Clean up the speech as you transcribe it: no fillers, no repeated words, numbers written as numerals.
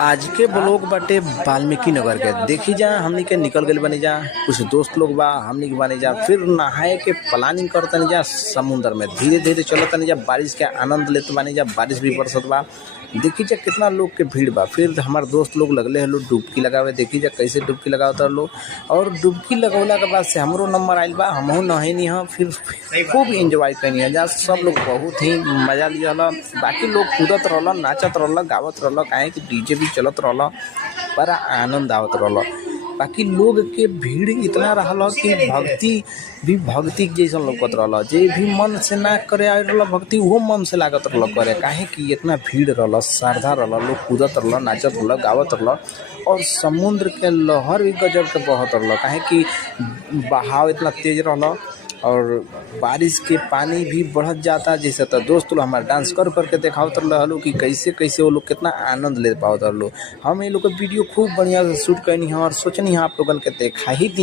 आज के ब्लॉग बाटे वाल्मीकि नगर के। देखी जा हमनी के निकल गए बनी जा, कुछ दोस्त लोग बा हमनी के बनी जा, फिर नहाए के प्लानिंग करतनी जा। समुंदर में धीरे धीरे चलतनी जा, बारिश के आनंद लेते बानी जा। बारिश भी बरसत बा, देखी जा कितना लोग के भीड़ बा। फिर हमार दोस्त लोग लगले हैं लोग डुबकी लगावे, देखी जा कैसे डुबकी लगावता लोग। और डुबकी लगौला के बाद से हमरो नंबर आइल बा, हमहू नहैनी हाँ। फिर खूब इंजॉय कैनी है जा, सब लोग बहुत ही मजा लिया। बाकी लोग कूदत रहल, नाचत रहल, गावत रहल, काहे कि डीजे भी चलत रहल, बड़ा आनंद आवत रहल। बाकी लोग के भीड़ इतना रहल कि भक्ति जैसा लौकत रहल। जे भी मन से ना करे आ रहल भक्ति, वो मन से लागत रहल करे, काहे कि इतना भीड़ रहल, श्रद्धा रहल, लोग कूदत रहल, नाचत रहल, गावत रहल। और समुद्र के लहर भी गजब के बहत रहल, काहे कि बहाव इतना तेज रहल। और बारिश के पानी भी बढ़त जाता जैसे। तो दोस्त लोग हमारे डांस कर करके देखावत रहलो कि कैसे कैसे वो लोग कितना आनंद ले पावत रहलो। हम ये लोग का वीडियो खूब बढ़िया से शूट करनी है और सोचनी है आप लोगन के देखा ही दी